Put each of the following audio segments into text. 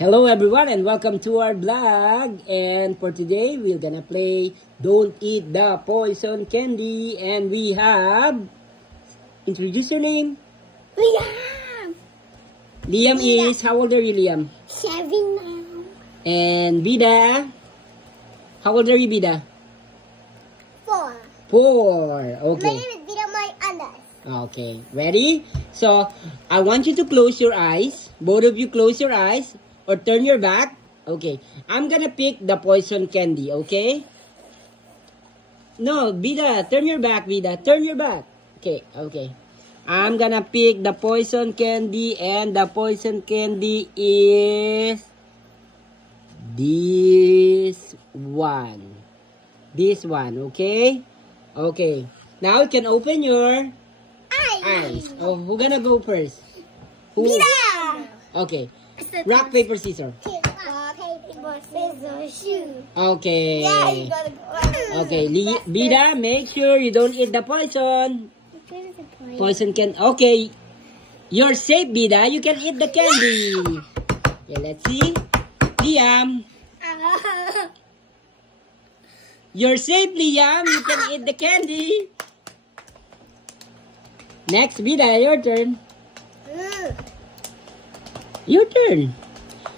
Hello everyone and welcome to our vlog, and for today we're gonna play Don't Eat the Poison Candy, and we have, introduce your name. Liam. Liam is, how old are you, Liam? 7 now. And Vida, how old are you, Vida? 4. 4. Okay. My name is Vida Mai Anas. Okay, ready? So I want you to close your eyes. Both of you close your eyes or turn your back. Okay, I'm gonna pick the poison candy, okay? No, Vida, turn your back, Vida. Turn your back. Okay, okay. I'm gonna pick the poison candy, and the poison candy is this one. This one, okay? Okay. Now you can open your eyes. Oh, who gonna go first? Who? Vida. Okay. Rock, paper, scissors. Rock, paper, scissors, shoot. Okay. Yeah, you gotta go. Okay, Vida, make sure you don't eat the poison. Poison can. Okay, you're safe, Vida. You can eat the candy. Okay, let's see. Liam, you're safe, Liam. You can eat the candy. Next, Vida, your turn. Your turn.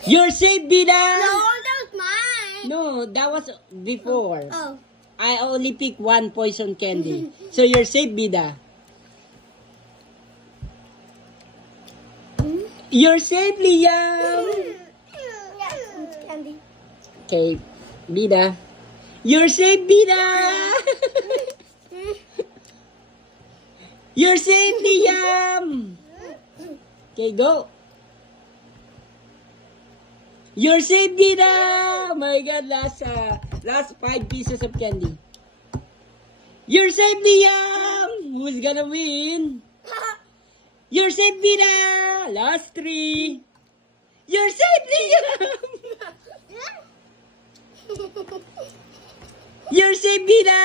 You're safe, Vida. No, that was mine. No, that was before. Oh. I only pick one poison candy. So you're safe, Vida. You're safe, Liam. Candy. Okay, Vida. You're safe, Vida. You're safe, Liam. Okay, go. You're safe, Vida. Oh my God, last 5 pieces of candy. You're safe, Liam. Who's gonna win? You're safe, Vida. Last 3. You're safe, Liam. You're safe, Vida.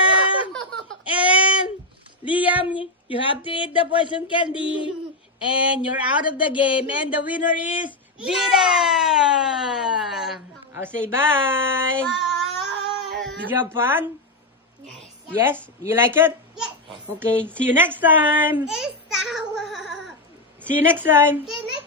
And Liam, you have to eat the poison candy. And you're out of the game. And the winner is Vida. I'll say bye. Did you have fun? Yes. Yes? You like it? Yes. Okay. See you next time. It's sour. See you next time. The next